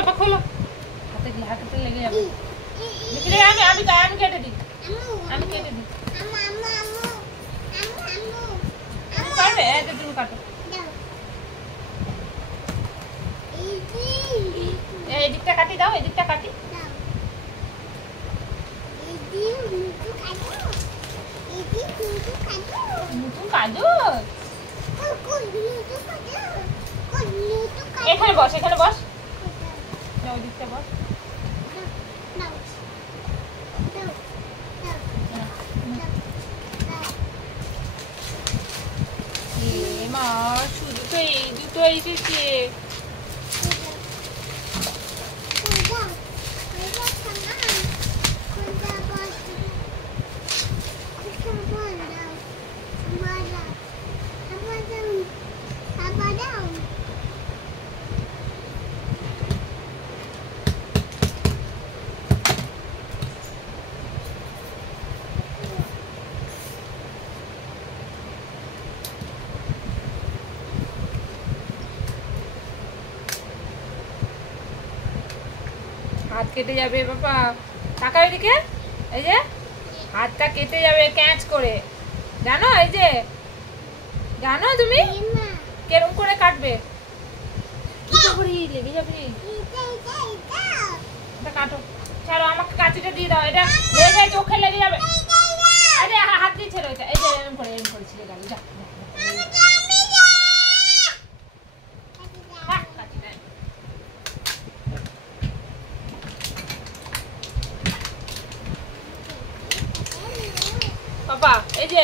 বাবা খোলো, হাতে লেগে যাবে। আমি কেটে দিই, আমি কেটে দিই। পারবে? তুমি কাটো। এদিকটা কাটি দাও, এদিকটা কাটি। নতুন কাজল এখানে বস, এখানে বস, ওই দিকটা বস। মা শুধু তো এই দুটো এসেছে। হাত কেটে যাবে বাবা, তাকাও এদিকে। এই যে হাতটা কেটে যাবে ক্যাচ করে, জানো? এই যে জানো তুমি কেরম করে কাটবে? লেগে যাবে। এটা কাটো, ছাড়ো, আমাকে কাঁচিটা দিয়ে দাও। এটা লেগে চোখে লেগে যাবে। আরে হাত দিয়ে ছেড়ো এটা। এই যে এরকম করে ছিঁড়ে গেল। যা বাবা, এই যে